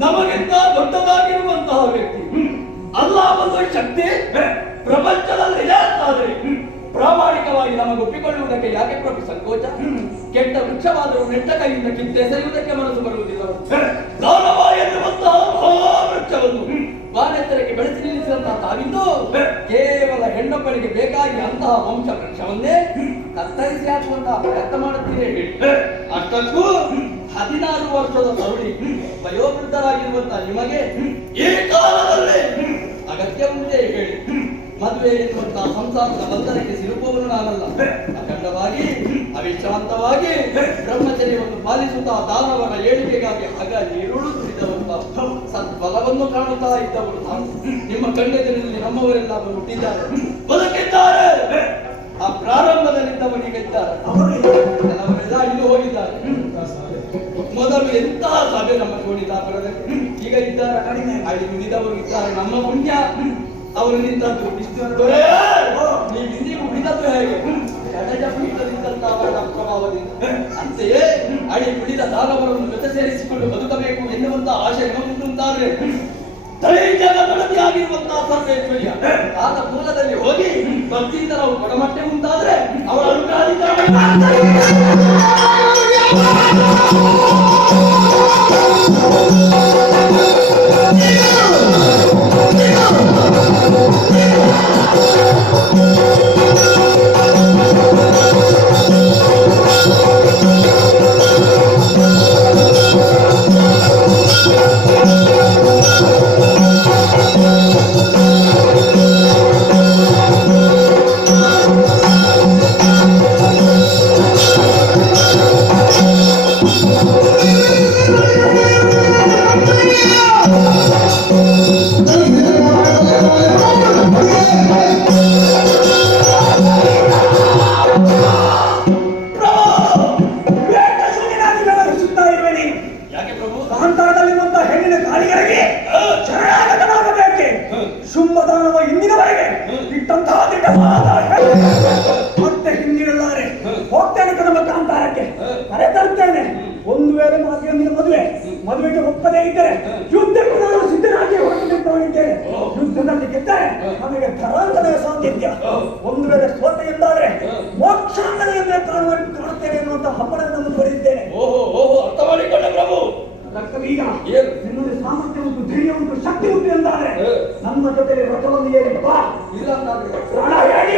ನಮಗಿಂತ ದೊಡ್ಡದಾಗಿರುವಂತಹ ವ್ಯಕ್ತಿ ಅಲ್ಲ ಒಂದು ಶಕ್ತಿ ಪ್ರಪಂಚದಲ್ಲಿ ಇದೆ ಅಂತಾದ್ರೆ ಪ್ರಾಮಾಣಿಕವಾಗಿ ನಮಗೆ ಒಪ್ಪಿಕೊಳ್ಳುವುದಕ್ಕೆ ಯಾಕೆ ಪ್ರಭು ಸಂಕೋಚ? ಕೆಟ್ಟ ವೃಕ್ಷವಾದರೂ ನೆಟ್ಟ ಕೈಯಿಂದ ಕಿತ್ತೆಸೆಯುವುದಕ್ಕೆ ಮನಸ್ಸು ಬರುವುದಿಲ್ಲ. ಗೌರವ ಎನ್ನುವಂತಹ ವೃಕ್ಷವನ್ನು ಬಾನೆತ್ತರಕ್ಕೆ ಬೆಳೆಸಿ ನಿಲ್ಲಿಸಿದಂತಹ ತಾವಿಂದು ಕೇವಲ ಹೆಣ್ಣೊಬ್ಬಳಿಗೆ ಬೇಕಾಗಿ ಅಂತಹ ವಂಶ ವೃಕ್ಷವನ್ನೇ ಕತ್ತರಿಸಿ ಹಾಕುವಂತಹ ಪ್ರಯತ್ನ ಮಾಡುತ್ತೀರಿ ಹೇಳಿ. ಅಷ್ಟಕ್ಕೂ 16 ವರ್ಷದ ತರುಣಿ ವಯೋವೃದ್ಧರಾಗಿರುವಂತಹ ನಿಮಗೆ ಈ ಕಾಲದಲ್ಲಿ ಅಗತ್ಯ ಉಂಟೇ ಹೇಳಿ? ಮದುವೆ ಎನ್ನುವಂತಹ ಸಂಸಾರದ ಬಂಧನಕ್ಕೆ ಸಿಲುಕುವವನು ನಾನಲ್ಲ. ಅಖಂಡವಾಗಿ ಅವಿಶ್ರಾಂತವಾಗಿ ಬ್ರಹ್ಮಚರ್ಯವನ್ನು ಪಾಲಿಸುತ್ತಾ ದಾನವರ ಏಳಿಗೆಗಾಗಿ ಆಗ ನೀರುಳು ದುಡಿದವಂತಹ ಸದ್ಫಲವನ್ನು ಕಾಣುತ್ತಾ ಇದ್ದವರು ನಾನು. ನಿಮ್ಮ ಕಣ್ಣೆದುರಿನಲ್ಲಿ ನಮ್ಮವರೆಲ್ಲ ಹುಟ್ಟಿದ್ದಾರೆ, ಬದುಕಿದ್ದಾರೆ. ಆ ಪ್ರಾರಂಭದಲ್ಲಿದ್ದವನಿಗೆ ಇದ್ದಾರೆ, ಕೆಲವರೆಲ್ಲ ಇನ್ನೂ ಹೋಗಿದ್ದಾರೆ. ಮೊದಲು ಎಂತಹ ಸಭೆ ನಮ್ಮ ಜೋಡಿದಾಪುರದಲ್ಲಿ, ಈಗ ಇದ್ದಾರೆ ಅಲ್ಲಿ ದುಡಿದವರು ಇದ್ದಾರೆ. ನಮ್ಮ ಪುಣ್ಯ ಅವರು ನಿಂತದ್ದು ನೀವು ಇಂದಿಗೂ ಬಿಡದ್ದು ಹೇಗೆ? ಗಡಜ ಪೀಠದಿಂದಂತ ಅವರ ಪ್ರಭಾವದಿಂದ. ಅಂತೆಯೇ ಅಡಿ ಬಿಡಿದ ದಾನವರನ್ನು ಜೊತೆ ಸೇರಿಸಿಕೊಂಡು ಬದುಕಬೇಕು ಎನ್ನುವಂತ ಆಶೆ ನಮಗುಂಟಾದ್ರೆ ಆಗಿರುವಂತಹ ಸರ್ವೇಶ್ವರ್ಯ ಆದ ಮೂಲದಲ್ಲಿ ಹೋಗಿ ಭಕ್ತಿಯಿಂದ ನಾವು ಕೊಡಮಟ್ಟೆ ಮುಂದಾದ್ರೆ ಅವರ ಅನುಗ್ರಹದಿಂದ ಮತ್ತೆ ಹಿಂದಿರಲಾರೆ ಹೋಗ್ತೇನೆ ಕದಮ ಕಾಂತಾರಕ್ಕೆ ಕರೆ ತರ್ತೇನೆ. ಒಂದು ವೇಳೆ ಮಾತೆಯೊಂದಿಗೆ ಮದುವೆಗೆ ಒಪ್ಪದೇ ಇದ್ದರೆ ಯುದ್ಧಕ್ಕೂ ನಾನು ಸಿದ್ಧರಾಗಿ ಹೊರಟಿದ್ದೇನೆ. ಯುದ್ಧದಲ್ಲಿ ಗೆದ್ದರೆ ನಮಗೆ ಧರಾಂತರದ ಸಾಧ್ಯತೆ. ಒಂದು ವೇಳೆ ಸೋತ ಎಂದಾದ್ರೆ ಮೋಕ್ಷಾಂಗನೆಯನ್ನೇ ಕಾಣುತ್ತೇನೆ ಎನ್ನುವಂತ ಹಬ್ಬವನ್ನು ಮುಂದುವರಿಸಿದ್ದೇನೆ. ಅರ್ಥ ಮಾಡಿಕೊಂಡ ಪ್ರಭು. ಈಗ ನಿಮ್ಮಲ್ಲಿ ಸಾಮರ್ಥ್ಯ ಉಂಟು, ಧೈರ್ಯ ಉಂಟು, ಶಕ್ತಿ ಉಂಟು ಎಂದಾದ್ರೆ ನಮ್ಮ ಜೊತೆ ರಥವನ್ನು ಏರಿ ಬಾ. ಇಲ್ಲ ಪ್ರಾಣ ಹೇಳಿ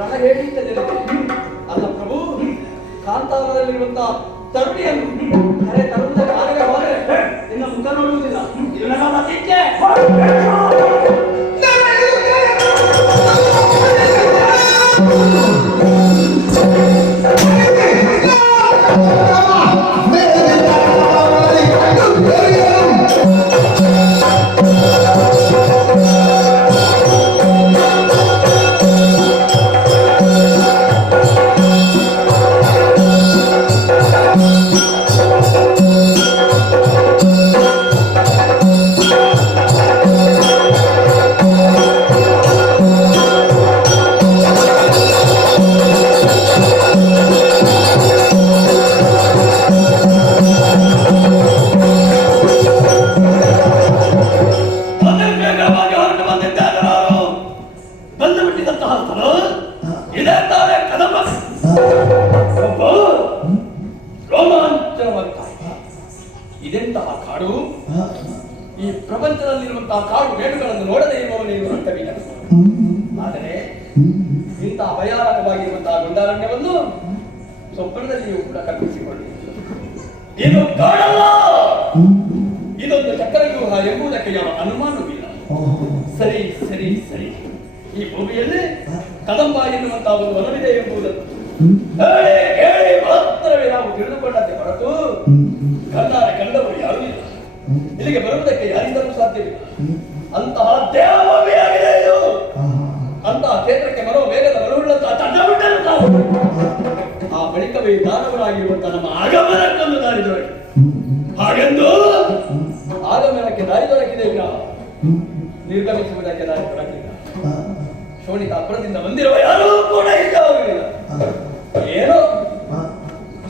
ರಣ ಹೇಳಿದ್ದ ಅಲ್ಲ ಪ್ರಭು. ಕಾಂತಾರದಲ್ಲಿರುವಂತಹ ತರುಣಿಯನ್ನು ಕರೆ ತರುವುದ ಕಾರ್ಯ ಹೋದರೆ ನಿನ್ನ ಮುಖ ನೋಡುವುದಿಲ್ಲ. ಇದೆಂತಹ ಕಾಡು? ಈ ಪ್ರಪಂಚದಲ್ಲಿರುವಂತಹ ಕಾಡು ಮೇಡುಗಳನ್ನು ನೋಡದೇ ಇರುವವನೇನು ಅರ್ಥವಿಲ್ಲ. ಆದರೆ ಇಂತಹ ಭಯಾನಕವಾಗಿರುವಂತಹ ಗುಂಡಾರಣ್ಯವನ್ನು ಸ್ವಪ್ನದಲ್ಲಿಯೂ ಕೂಡ ಕಲ್ಪಿಸಿಕೊಳ್ಳಿ. ಇದು ಕಾಡಲ್ಲ, ಇದೊಂದು ಚಕ್ರವ್ಯೂಹ ಎಂಬುದಕ್ಕೆ ಯಾವ ಅನುಮಾನವಿಲ್ಲ. ಸರಿ ಸರಿ ಸರಿ, ಈ ಭೂಮಿಯಲ್ಲಿ ಕದಂಬ ಎನ್ನುವಂತಹ ಒಂದು ವನವಿದೆ ಎಂಬುದನ್ನು ಕೇಳಿ ಮಾತ್ರವೇ ನಾವು ತಿಳಿದುಕೊಂಡಂತೆ ಹೊರತು ಕಣ್ಣಾರೆ ಕಂಡವರು ಯಾರೂ ಇಲ್ಲ. ಇಲ್ಲಿಗೆ ಬರುವುದಕ್ಕೆ ಯಾರಿಂದಲೂ ಸಾಧ್ಯವಿಲ್ಲ. ಅಂತಹ ದೇವಭೂಮಿಯಾಗಿದೆ ಇದು. ಅಂತಹ ಕ್ಷೇತ್ರಕ್ಕೆ ಬರುವ ವೇಗದ ಬರುವುಳ್ಳಂತಹ ತಂಡಬಿಟ್ಟರು. ಆ ಬಳಿಕವೇ ದಾನವರಾಗಿರುವಂತಹ ನಮ್ಮ ಆಗಮನಕ್ಕೊಂದು ದಾರಿ ದೊರಕಿದೆ. ಹಾಗೆಂದು ಆಗಮನಕ್ಕೆ ದಾರಿ ದೊರಕಿದೆ, ಈಗ ನಿರ್ಗಮಿಸುವುದಕ್ಕೆ ದಾರಿ ದೊರಕಿಲ್ಲ. ಶೋಣಿತ ಅಪರದಿಂದ ಬಂದಿರುವ ಯಾರೂ ಕೂಡ ಇಷ್ಟವಾಗಲಿಲ್ಲ. ಏನೋ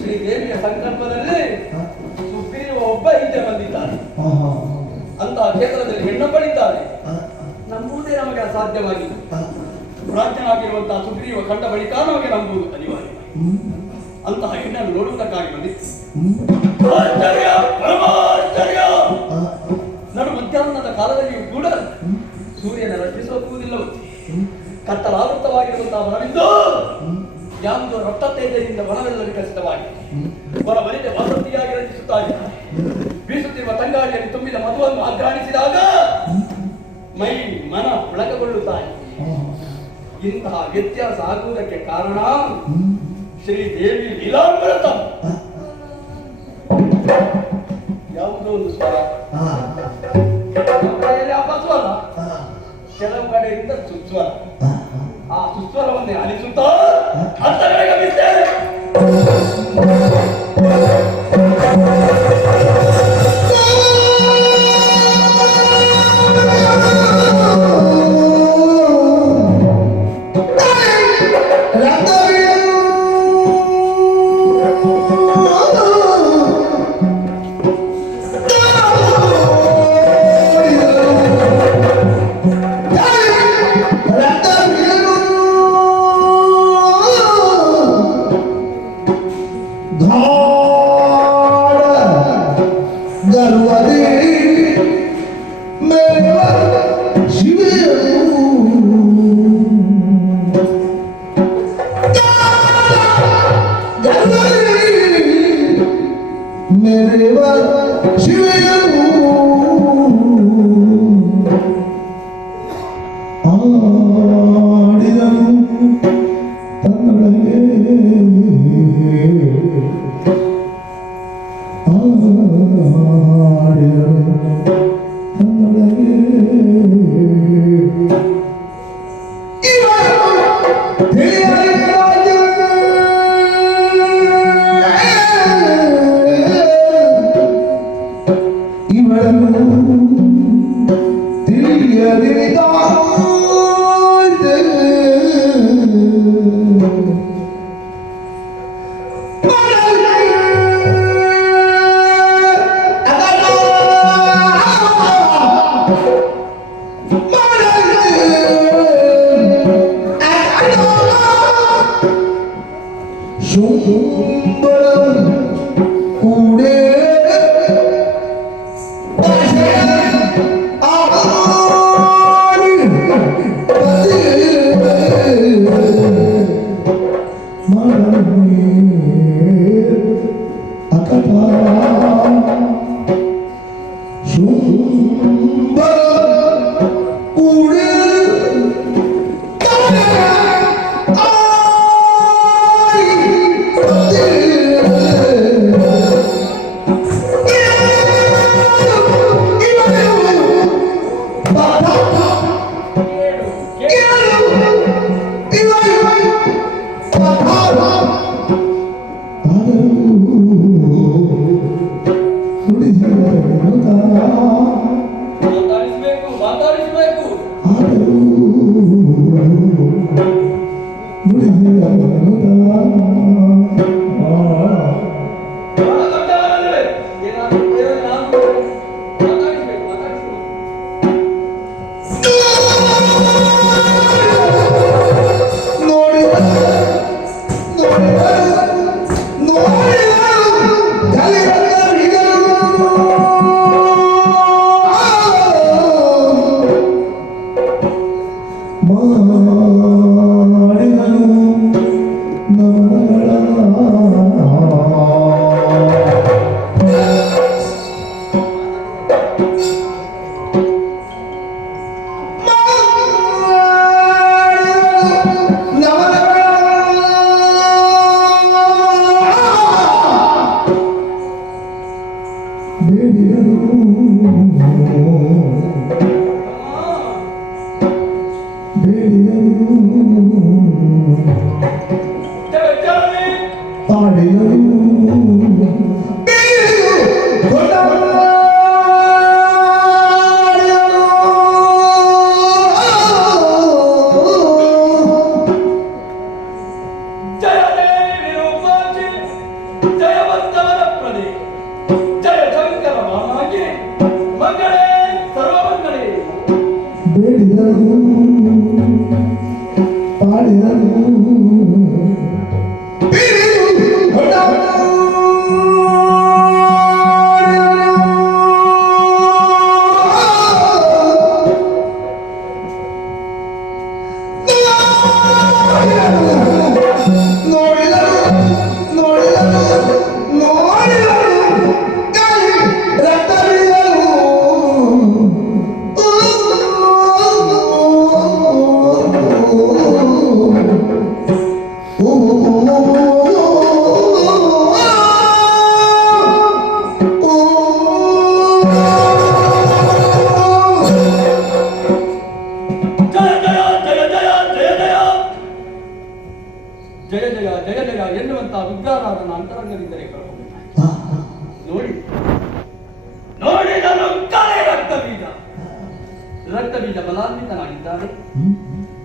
ಶ್ರೀದೇವಿಯ ಸಂಕಲ್ಪದಲ್ಲಿ ಸುಗ್ರೀವ ಒಬ್ಬ ಹಿಂದೆ ಬಂದಿದ್ದಾನೆ. ಅಂತಹ ಕ್ಷೇತ್ರದಲ್ಲಿ ಹೆಣ್ಣೊಬ್ಬಳಿದ್ದಾನೆ. ನಂಬುವುದೇ ನಮಗೆ ಅಸಾಧ್ಯವಾಗಿದೆ. ಪ್ರಾಜ್ಞನಾಗಿರುವಂತಹ ಸುಗ್ರೀವ ಕಂಡ ಬಳಿಕ ನಮಗೆ ನಂಬುವುದು ಅನಿವಾರ್ಯ. ಅಂತಹ ಹೆಣ್ಣನ್ನು ನೋಡುವುದಕ್ಕಾಗಿ ಬಂದಿತ್ತು. ನಡು ಮಧ್ಯಾಹ್ನದ ಕಾಲದಲ್ಲಿಯೂ ಕೂಡ ಸೂರ್ಯನ ರಕ್ಷಿಸುವುದಿಲ್ಲವೂ ಕತ್ತಲಾವೃತವಾಗಿರುವಂತಹ ವನವಿದ್ದು ಯಾವುದೋ ರಕ್ತ ತೇಜದಿಂದ ವನವೆಲ್ಲ ವಿಕಸಿತವಾಗಿದೆ. ವನ ಮನೆಗೆ ವಸತಿಯಾಗಿ ರಚಿಸುತ್ತಾ ಇದೆ. ಬೀಸುತ್ತಿರುವ ತಂಗಾಳಿಯಲ್ಲಿ ತುಂಬಿದ ಮಧುವನ್ನು ಆಘ್ರಾಣಿಸಿದಾಗ ಮೈ ಮನ ಪುಳಕಗೊಳ್ಳುತ್ತಾರೆ. ಇಂತಹ ವ್ಯತ್ಯಾಸ ಆಗುವುದಕ್ಕೆ ಕಾರಣ ಶ್ರೀದೇವಿ ಲೀಲಾಮೃತ. ಯಾವುದೋ ಒಂದು ಸ್ವರ, ಕೆಲವು ಕಡೆಯಲ್ಲಿ ಅಪಸ್ವರ, ಕೆಲವು ಕಡೆಯಿಂದ ಸುಸ್ವರ. ಆ ಸುಸ್ವರವನ್ನೇ ಅಲಿಸುತ್ತಾ ಅತ್ತ ಕಡೆ ಗಮಿಸ್ತೇವೆ.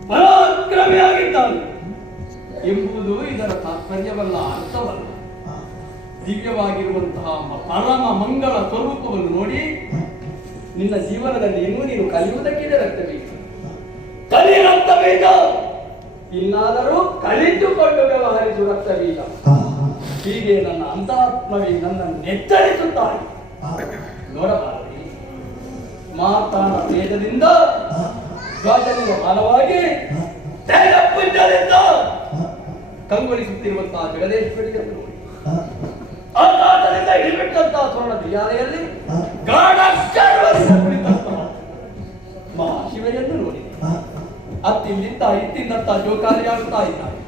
ಪರಾಕ್ರಮಿಯಾಗಿದ್ದಾನೆ ಎಂಬುದು ಇದರ ತಾತ್ಪರ್ಯವಲ್ಲ, ಅರ್ಥವಲ್ಲ. ದಿವ್ಯವಾಗಿರುವಂತಹ ಪರಮ ಮಂಗಳ ಸ್ವರೂಪವನ್ನು ನೋಡಿ ನಿನ್ನ ಜೀವನದಲ್ಲಿ ಇನ್ನೂ ನೀನು ಕಲಿಯುವುದಕ್ಕಿದೆ ರಕ್ತಬೀಜ. ಕಲಿ ರಕ್ತಬೀಜ, ಇನ್ನಾದರೂ ಕಲಿತುಕೊಂಡು ವ್ಯವಹರಿಸು ರಕ್ತಬೀಜ. ಹೀಗೆ ನನ್ನ ಅಂತರಾತ್ಮವೇ ನನ್ನನ್ನು ಎಚ್ಚರಿಸುತ್ತಾನೆ. ನೋಡಬಾರದು, ಮಾತಾಡ ವೇದದಿಂದ ಗಾಜನಿಯ ಫಲವಾಗಿ ಪುಂಜದಿಂದ ಕಂಗೊಳಿಸುತ್ತಿರುವಂತಹ ಜಗದೇಶ್ವರಿಯನ್ನು ನೋಡಿ, ಆಕಾಶದಿಂದ ಇಳಿಬಿಟ್ಟಂತಹ ಸ್ವರ್ಣ ದಿಯಾಲೆಯಲ್ಲಿ ಗಾಢ ಶರ್ವದಿಂದ ಕುಳಿತಂತಹ ಮಹಾಶಿವೆಯನ್ನು ನೋಡಿ ಅತ್ತಿಂದ ಇತ್ತಿಂದಂತ ಜೋಕಾಲಿಯಾಗುತ್ತಾ ಇದ್ದಾನೆ.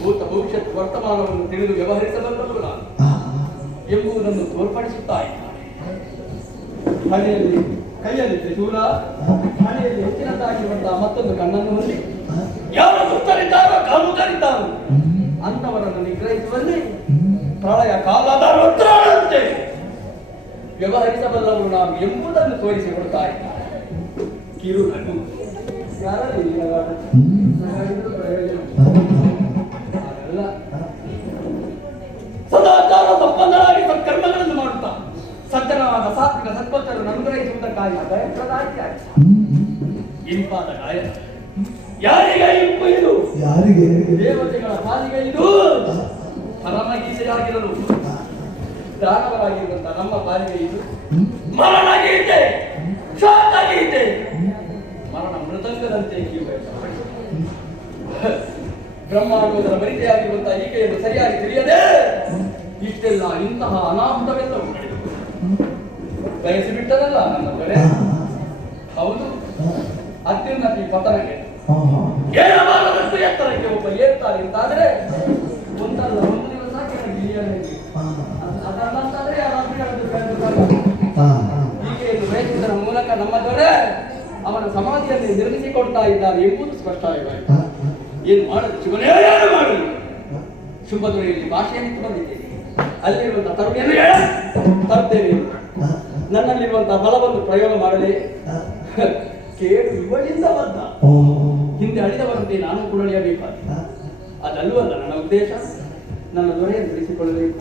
ಭೂತ ಭವಿಷ್ಯತ್ ವರ್ತಮಾನವನ್ನು ತಿಳಿದು ವ್ಯವಹರಿಸಬಲ್ಲರು ನಾನು ಎಂಬುದನ್ನು ತೋರ್ಪಡಿಸುತ್ತಾ ಇದ್ದಾನೆ. ಹಣೆಯಲ್ಲಿ ಕೈಯಲ್ಲಿ ತ್ರಿಶೂಲ, ಹಣೆಯಲ್ಲಿ ಹೆಚ್ಚಿನದ್ದಾಗಿರುವಂತಹ ಮತ್ತೊಂದು ಕಣ್ಣನ್ನು ಹೊಂದಿ ಯಾರು ದುಷ್ಟರಿದ್ದಾರೋ ಕಾಮುಕರಿದ್ದಾರೋ ಅಂತವರನ್ನು ನಿಗ್ರಹಿಸುವಲ್ಲಿ ಪ್ರಳಯ ಕಾಲದ ರುದ್ರನಂತೆ ವ್ಯವಹರಿಸಬಲ್ಲವರು ನಾವು ಎಂಬುದನ್ನು ತೋರಿಸಿಕೊಡ್ತಾ ಇದ್ದಾರೆ. ಕಿರುನಗು ಯಾರಲ್ಲಿ ಅಲ್ಲ, ಸದಾಚಾರ ಸಂಪನ್ನರಾಗಿ ಸತ್ಕರ್ಮಗಳನ್ನು ಮಾಡುತ್ತಾ ಸಜ್ಜನವಾದ ಸಾತ್ವಿಕ ಸತ್ಪಥರನ್ನು ಅನುಗ್ರಹಿಸುವುದಕ್ಕಾಗಿ ಭಯಪ್ರದಾಯಿಯಾಗಿ ಇಂಪಾದ ಗಾಯ. ಯಾರಿಗೆ ಇಂಪು ಇದು? ಯಾರಿಗೆ? ದೇವತೆಗಳ ಪಾಲಿಗೆ ಇದು ಪರಮಗೀತೆಯಾಗಿರಲು, ದಾನವರಾಗಿರುವಂತಹ ನಮ್ಮ ಪಾಲಿಗೆ ಇದು ಮರಣ ಗೀತೆ, ಶಾಂತ ಗೀತೆ, ಮರಣ ಮೃದಂಗದಂತೆ ಬ್ರಹ್ಮಾಂಡೋದರ ಮರಿತೆಯಾಗಿರುವಂತಹ ಈಕೆಯನ್ನು ಸರಿಯಾಗಿ ತಿಳಿಯದೆ ಇಷ್ಟೆಲ್ಲ ಇಂತಹ ಅನಾಹುತವೆಲ್ಲವೂ ನಡೆದು ಬಯಸಿಬಿಟ್ಟದಲ್ಲ ನನ್ನ ಕಡೆ. ಹೌದು, ಅತ್ಯುನ್ನತಿ ಪತನಕ್ಕೆ ಏಳಬಾರದಷ್ಟು ಎತ್ತರಕ್ಕೆ ಒಬ್ಬ ಏರ್ತಾರೆ ಅಂತಾದ್ರೆ ಒಂದಲ್ಲ ಒಂದು ದಿವಸ ಅದಲ್ಲಂತಾದ್ರೆ ಈಕೆಯನ್ನು ಬಯಸಿದ್ದರ ಮೂಲಕ ನಮ್ಮ ದೊರೆ ಅವನ ಸಮಾಧಿಯಲ್ಲಿ ನಿರ್ಮಿಸಿಕೊಡ್ತಾ ಇದ್ದಾರೆ ಎಂಬುದು ಸ್ಪಷ್ಟವಾಯಿತು. ಏನು ಮಾಡಲು ಶಿವನೇ, ಏನು ಮಾಡಲು? ಶುಭದೊರೆಯಲ್ಲಿ ಭಾಷೆಯನ್ನು ಬಂದಿದ್ದೇನೆ, ಅಲ್ಲಿರುವಂತಹ ತರುಣಿಯನ್ನು ತರ್ತೇನೆ, ನನ್ನಲ್ಲಿರುವಂತಹ ಬಲವನ್ನು ಪ್ರಯೋಗ ಮಾಡಲಿ. ಕೇಳು ಇವಳಿಂದ ಬಂದ ಹಿಂದೆ ಅಳಿದವರಂತೆ ನಾನು ಕೂಡ ಅಳಿಯಬೇಕಾದ ಅದಲ್ಲವಲ್ಲ ನನ್ನ ಉದ್ದೇಶ. ನನ್ನ ದೊರೆಯನ್ನು ಉಳಿಸಿಕೊಳ್ಳಬೇಕು,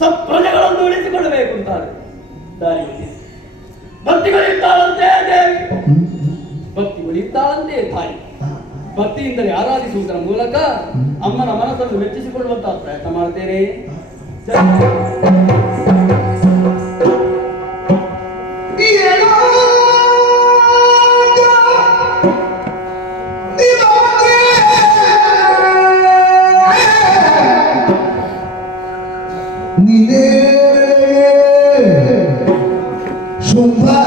ಸತ್ಪ್ರಜೆಗಳನ್ನು ಉಳಿಸಿಕೊಳ್ಳಬೇಕು ಅಂತಾರೆ. ದಾರಿ ಭಕ್ತಿಗಳಿದ್ದಾಳಂತೆ ದೇವಿ, ಭಕ್ತಿಗಳಿದ್ದಾಳಂತೆ ತಾಯಿ. ಭಕ್ತಿಯಿಂದಲೇ ಆರಾಧಿಸುವುದರ ಮೂಲಕ ಅಮ್ಮನ ಮನಸ್ಸನ್ನು ಮೆಚ್ಚಿಸಿಕೊಳ್ಳುವಂತಹ ಪ್ರಯತ್ನ ಮಾಡ್ತೇನೆ. Shubha,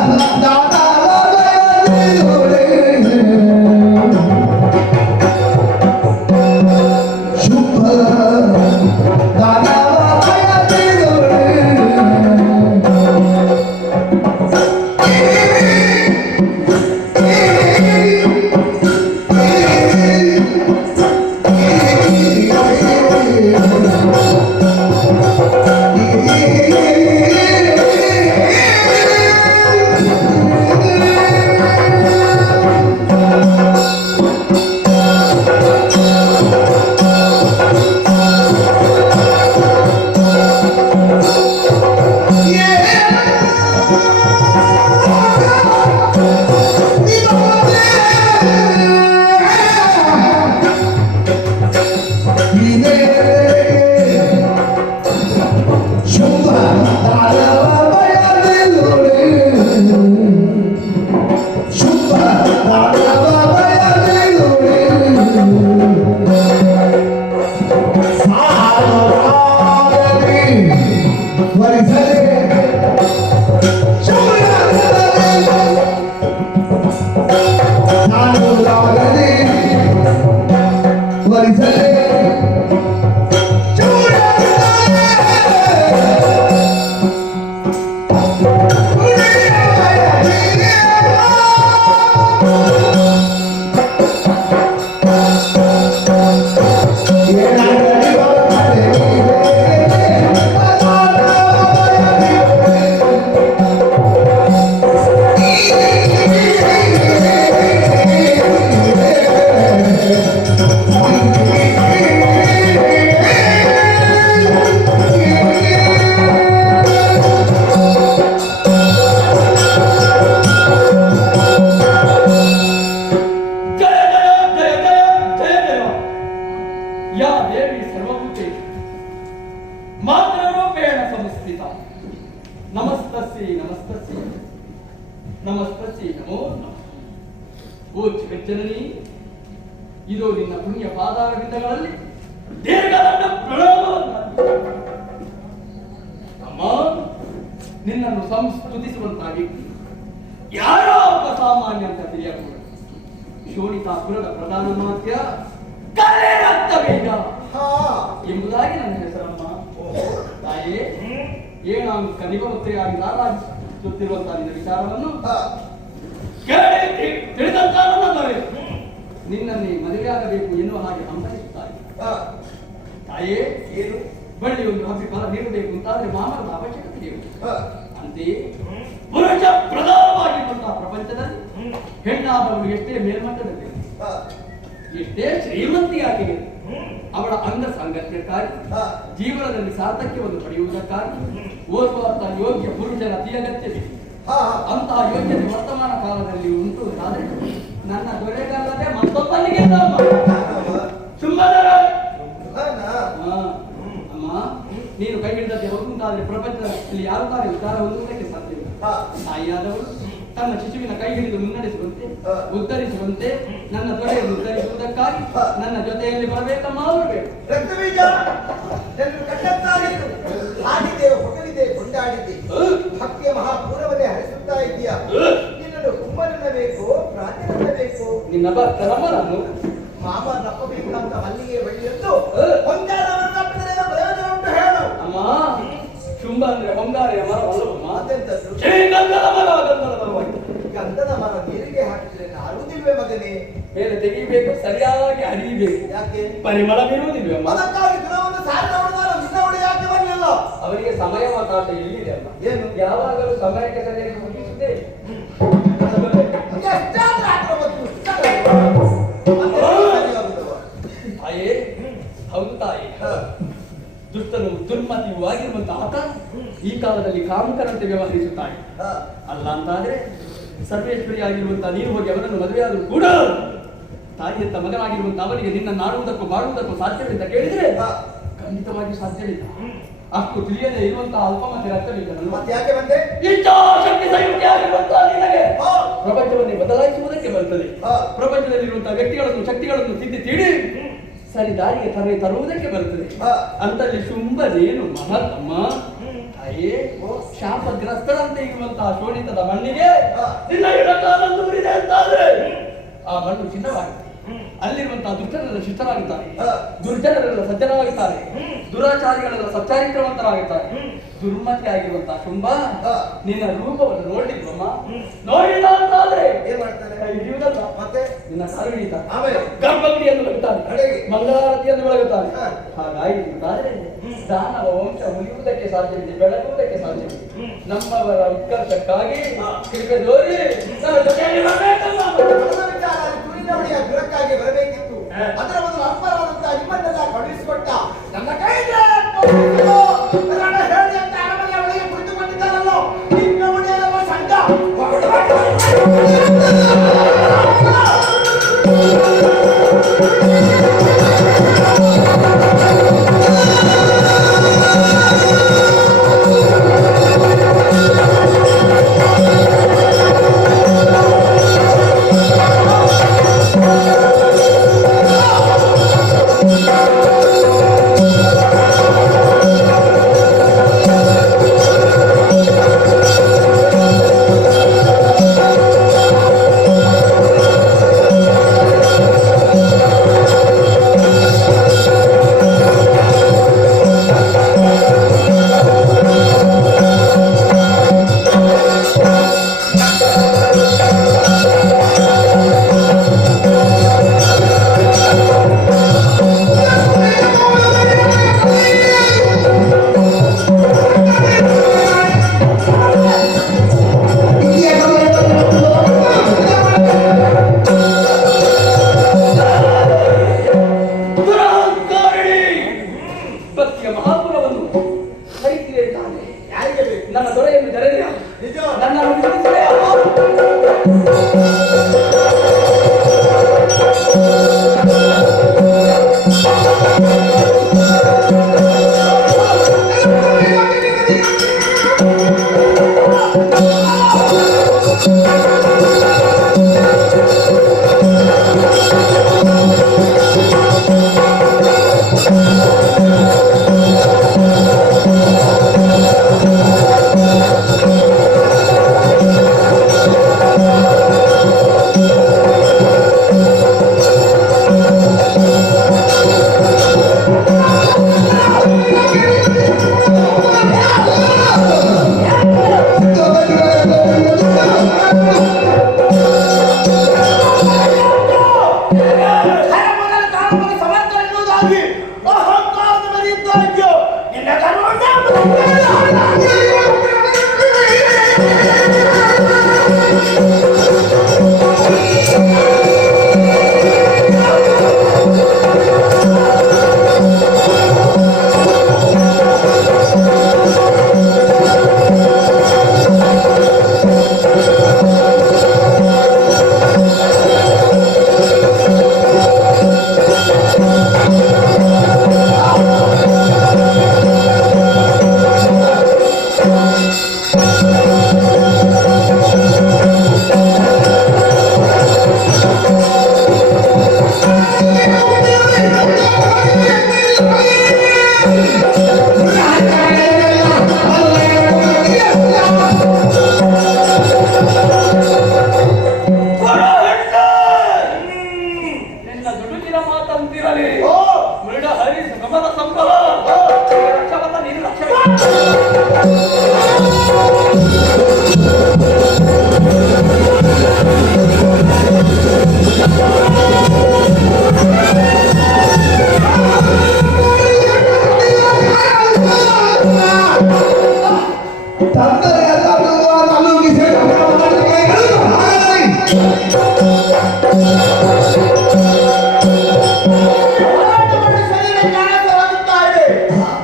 Dana, ನಮಸ್ತಸ್ಯೈ ನಮೋ ನಮಃ. ಓ ಜಗಜ್ಜನನಿ, ಇದು ನಿನ್ನ ಪುಣ್ಯ ಪಾದಾರವಿಂದಗಳಲ್ಲಿ ದೀರ್ಘದಂಡ ಪ್ರಣಾಮವನ್ನು. ಅಮ್ಮ, ನಿನ್ನನ್ನು ಸಂಸ್ತುತಿಸುವಂತಾಗಿ ಯಾರೋ ಒಬ್ಬ ಸಾಮಾನ್ಯ ಅಂತ ತಿಳಿಯಬಹುದು. ಶೋಣಿತಾಪುರದ ಪ್ರಧಾನ ಮಾತ್ಯ ಕಲೆರಕ್ತವೇಗ ಎಂಬುದಾಗಿ ನನ್ನ ಹೆಸರಮ್ಮ. ತಾಯೇ, ಏನಾಂಕ ನಿಗಮತ್ರಿಯಾಗಿ ರಾರಾಜಿಸುತ್ತಿರುವಂತಹ ನಿನ್ನ ವಿಚಾರವನ್ನು ಕೇಳಿ ತಿಳಿದಂತ ನನ್ನವರೇ ನಿನ್ನನ್ನೇ ಮದುವೆಯಾಗಬೇಕು ಎನ್ನುವ ಹಾಗೆ ಹಂಬಲಿಸುತ್ತಾರೆ. ತಾಯೇ, ಏನು ಬಳ್ಳಿ ಒಂದು ಹಬ್ಬಿ ಫಲ ನೀಡಬೇಕು ಅಂತಾದ್ರೆ ಮಾಮರದ ಅವಶ್ಯಕತೆ ಇದೆ. ಅಂತೆಯೇ ಪುರುಷ ಪ್ರಧಾನವಾಗಿರುವಂತಹ ಪ್ರಪಂಚದಲ್ಲಿ ಹೆಣ್ಣಾದವಳು ಎಷ್ಟೇ ಮೇಲ್ಮಟ್ಟದಲ್ಲಿ, ಎಷ್ಟೇ ಶ್ರೀಮಂತಿಯಾಗಿದೆ, ಅವಳ ಅಂಗ ಸಾಂಗತ್ಯಕ್ಕಾಗಿ ಜೀವನದಲ್ಲಿ ಸಾರ್ಥಕ್ಯವನ್ನು ಪಡೆಯುವುದಕ್ಕಾಗಿ ಓದುವಂತಹ ಯೋಗ್ಯ ಪುರುಷನ ಅತಿ ಅಗತ್ಯವಿದೆ. ಅಂತಹ ಯೋಗ್ಯತೆ ವರ್ತಮಾನ ಕಾಲದಲ್ಲಿ ಉಂಟು ಆದರೆ ನನ್ನ ದೊರೆಗಾಲದೆ ಮತ್ತೊಬ್ಬನಿಗೆ ಸುಮ್ಮನೆ ಅಮ್ಮ, ನೀನು ಕೈ ಹಿಡಿದಕ್ಕೆ ಹೋಗುಂತಾದ್ರೆ ಪ್ರಪಂಚದಲ್ಲಿ ಯಾರು ತಾನೇ ಉದ್ಧಾರ ಹೊಂದುವುದಕ್ಕೆ ಸಾಧ್ಯವಿಲ್ಲ. ತಾಯಿಯಾದವಳು ತನ್ನ ಶಿಶುವಿನ ಕೈ ಹಿಡಿದು ಮುನ್ನಡೆಸುವಂತೆ ಉದ್ಧರಿಸುವಂತೆ ನನ್ನ ದೊರೆಯನ್ನು ಉದ್ಧರಿಸುವುದಕ್ಕಾಗಿ ನನ್ನ ಜೊತೆಯಲ್ಲಿ ಬರಬೇಕಮ್ಮ. ಬರಬೇಕು. ಹಾಡಿದೆ, ಹೊಗಳಿದೆ, ಕೊಂಡಾಡಿದೆ, ಭಕ್ತಿಯ ಮಹಾಪೂರ್ವವನ್ನೇ ಹರಿಸುತ್ತಾ ಇದೆಯಾ? ನಿನ್ನನ್ನು ಕುಮ್ಮರನ್ನಬೇಕು, ಪ್ರಾರ್ಥನೆಬೇಕು. ನಿನ್ನ ಭಕ್ತನಮ್ಮ ನಾನು ಮಾಮ ನಪ್ಪಬೇಕು ಅಂತ ಮಲ್ಲಿಗೆ ಬಳ್ಳಿಯಂದು ಹೊಂಗಾರವನ್ನು ತಪ್ಪಿದರೆ ಪ್ರಯೋಜನ ಉಂಟು ಹೇಳು. ಅಮ್ಮ, ಶುಂಭ ಅಂದ್ರೆ ಹೊಂಗಾರಿಯ ಮರವಲ್ಲವಮ್ಮ, ಅದೆಂತದ್ದು? ಗಂಧದ ಮರ. ಗಂಧದ ಮರವಾಗಿ ಗಂಧದ ಮರ ನೀರಿಗೆ ಹಾಕಿದ್ರೆ ಅರುವುದಿಲ್ವೇ ಮಗನೇ? ಮೇಲೆ ತೆಗಿಬೇಕು, ಸರಿಯಾಗಿ ಹರಿಯಬೇಕು. ಯಾಕೆ? ಪರಿಮಳ ಬೀರುವುದಿಲ್ವೇ ಅಮ್ಮ? ಅದಕ್ಕಾಗಿ ದಿನವನ್ನು ಸಾರಿದವಳು ನಿನ್ನವಳು ಯಾಕೆ ಬರಲಿಲ್ಲ? ಅವರಿಗೆ ಸಮಯಾವಕಾಶ ಎಲ್ಲಿದೆ ಅಮ್ಮ? ಏನು? ಯಾವಾಗಲೂ ಸಮಯಕ್ಕೆ ಸರಿಯಾಗಿ ಮುಗಿಸುತ್ತೆ. ಎಷ್ಟಾದ್ರೂ ಆತರ ಮತ್ತು ತಾಯೇ, ಹೌದು ತಾಯಿ, ದುಷ್ಟನು ದುರ್ಮತಿಯೂ ಆಗಿರುವಂತಹ ಆತ ಈ ಕಾಲದಲ್ಲಿ ಕಾಮುಕರಂತೆ ವ್ಯವಹರಿಸುತ್ತಾನೆ. ಅಲ್ಲ ಅಂತಾದ್ರೆ ಸರ್ವೇಶ್ವರಿ ಆಗಿರುವಂತಹ ನೀನು ಹೋಗಿ ಅವರನ್ನು ಮದುವೆಯಾದರೂ ಕೂಡ ತಾಯಿಯಂತ ಮಗನಾಗಿರುವಂತ ಅವನಿಗೆ ನಿನ್ನ ನಾಡುವುದಕ್ಕೂ ಮಾಡುವುದಕ್ಕೂ ಸಾಧ್ಯವಿಲ್ಲ ಕೇಳಿದ್ರೆ ಖಂಡಿತವಾಗಿ ಸಾಧ್ಯವಿಲ್ಲ. ಅಷ್ಟು ತಿಳಿಯದೆ ಇರುವಂತಹ ಅಲ್ಪಮತಿ ರಕ್ತವಿಲ್ಲ. ಮತ್ತೆ ಯಾಕೆ ಬಂದೆ? ಇಚ್ಛಾಶಕ್ತಿ ಸಂಯುಕ್ತಿ ಆಗಿರುವಂತಹ ನಿನಗೆ ಪ್ರಪಂಚವನ್ನೇ ಬದಲಾಯಿಸುವುದಕ್ಕೆ ಬರುತ್ತದೆ. ಪ್ರಪಂಚದಲ್ಲಿರುವಂತಹ ವ್ಯಕ್ತಿಗಳನ್ನು ಶಕ್ತಿಗಳನ್ನು ತಿದ್ದಿ ತೀಡಿ ಸರಿ ದಾರಿಗೆ ತರುವುದಕ್ಕೆ ಬರುತ್ತದೆ. ಅಂತಲ್ಲಿ ಶುಂಭನೇನು ಮಹತ್ತಮ್ಮ. ತಾಯೇ, ಶಾಪಗ್ರಸ್ತರಂತೆ ಇರುವಂತಹ ಶೋಣಿತದ ಮಣ್ಣಿಗೆ ನಿನ್ನ ಇಡಕಾಲ ದೂರಿದೆ ಅಂತಾದ್ರೆ ಆ ಮಣ್ಣು ಚಿನ್ನವಾಗಿದೆ. ಅಲ್ಲಿರುವಂತಹ ದುಷ್ಟರೆಲ್ಲ ಶಿಷ್ಟರಾಗುತ್ತಾರೆ, ದುರ್ಜನರೆಲ್ಲ ಸಜ್ಜನರಾಗುತ್ತಾರೆ, ದುರಾಚಾರಿಗಳೆಲ್ಲ ಸಚ್ಚಾರಿತ್ರವಂತರಾಗುತ್ತಾರೆ. ದುರ್ಮತಿ ಆಗಿರುವಂತಹ ಶುಂಭ ನಿನ್ನ ರೂಪವನ್ನು ನೋಡಿಲ್ವಮ್ಮ? ನೋಡಿಲ್ಲ ಅಂತಾದ್ರೆ ಏನ್ ಮಾಡ್ತಾರೆ? ಹಿಡಿಯುವುದಲ್ಲ, ಮತ್ತೆ ನಿನ್ನ ಕಾಲು ಹಿಡಿತಾನೆ, ಆಮೇಲೆ ಗರ್ಭಗುಡಿಯನ್ನು ಬೆಳಗುತ್ತಾನೆ, ಮಂಗಳಾರತಿಯನ್ನು ಬೆಳಗುತ್ತಾನೆ. ಹಾ. ಹಾಗಾಗಿರುತ್ತಾದ್ರೆ ದಾನವ ವಂಶ ಉಳಿಯುವುದಕ್ಕೆ ಸಾಧ್ಯವಿದೆ, ಬೆಳಗುವುದಕ್ಕೆ ಸಾಧ್ಯವಿದೆ. ನಮ್ಮವರ ಉತ್ಕರ್ಷಕ್ಕಾಗಿ ಕೃಪೆ ತೋರಿ ನನ್ನ ಜೊತೆಯಲ್ಲಿ ಬರಬೇಕಲ್ಲ. ತುಳಿದವಳಿಯ ಗುರಕ್ಕಾಗಿ ಬರಬೇಕಿತ್ತು. ಅದರ ಮೊದಲು ಅಪ್ಪರಾದಂತಹ ನಿಮ್ಮನ್ನೆಲ್ಲ ಕಳುಹಿಸಿಕೊಟ್ಟ ನನ್ನ ಕೈಗೆ ಹೇಳಿ ಅಂತ ಅರಮನೆಯ ಒಳಗೆ ಕುಳಿತುಕೊಂಡಿದ್ದಾರಲ್ಲೋ ನಿನ್ನ ಒಡೆಯವ ಸಂಘ ನನ್ನ ದೊರೆಯನ್ನು ಜರೆದೆಯಾ ನಿಜ. ನನ್ನನ್ನು ಬಿಡಿಸಿದೆಯಾ? ಹರಮಗನ ಕಾಲದಲ್ಲಿ ಸಮರ್ಥ ಎನ್ನುವುದಾಗಿ ಅಹಂಕಾರದ ಮೆರೆಯುತ್ತ ಇದ್ಯೋ. ನಿನ್ನ ಕರುಣೆ ನಿನ್ನ ದುಡುಕಿನ ಮಾತಂತಿರಲಿ. ಓ ಮೃಡ ಹರಿ ಗಮನ ಸಂಭವ ರಕ್ಷವತ ನೀನು ರಕ್ಷ ಹೋರಾಟಗೊಂಡ ಶರೀರ ಜ್ಞಾನವಾಗುತ್ತಾ ಇದೆ.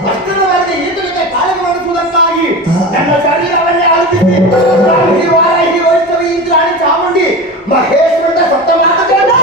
ವಸ್ತ್ರದವರೆಗೆ ಈತನಿಗೆ ಕಾಲಿಗೆ ಮಾಡಿಸುವುದಕ್ಕಾಗಿ ನನ್ನ ಶರೀರವನ್ನೇ ಆಲೋಚಿಸಿ ಬ್ರಾಹ್ಮಿ, ವಾರಾಹಿ, ವೈಷ್ಣವಿ, ಇಂದ್ರಾಣಿ, ಚಾಮುಂಡಿ, ಮಹೇಶ್ವರನ ಸಪ್ತ ಮಾತುಗಳನ್ನ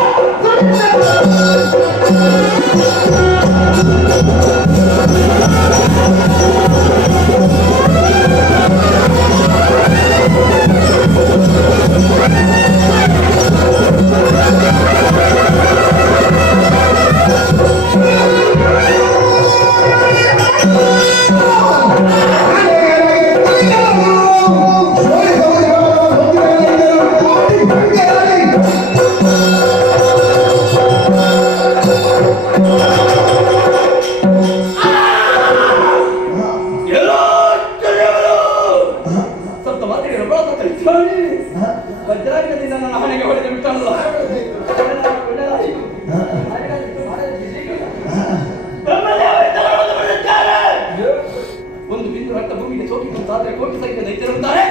ಸ್ವಲ್ಪ ಮಾತಿಗೆ ವಜ್ರಾಂಗದಿಂದ ನನ್ನ ಮನೆಗೆ ಹೊಡೆದು ಬಿಟ್ಟಲ್ಲ. ಒಂದು ಬಿಂದು ರಕ್ತ ಭೂಮಿಗೆ ಸೋಕಿಕೊಂಡಾದ್ರೆ ಕೋಟಿ ಸಂಖ್ಯೆ ದೈತ್ಯರುತ್ತಾರೆ.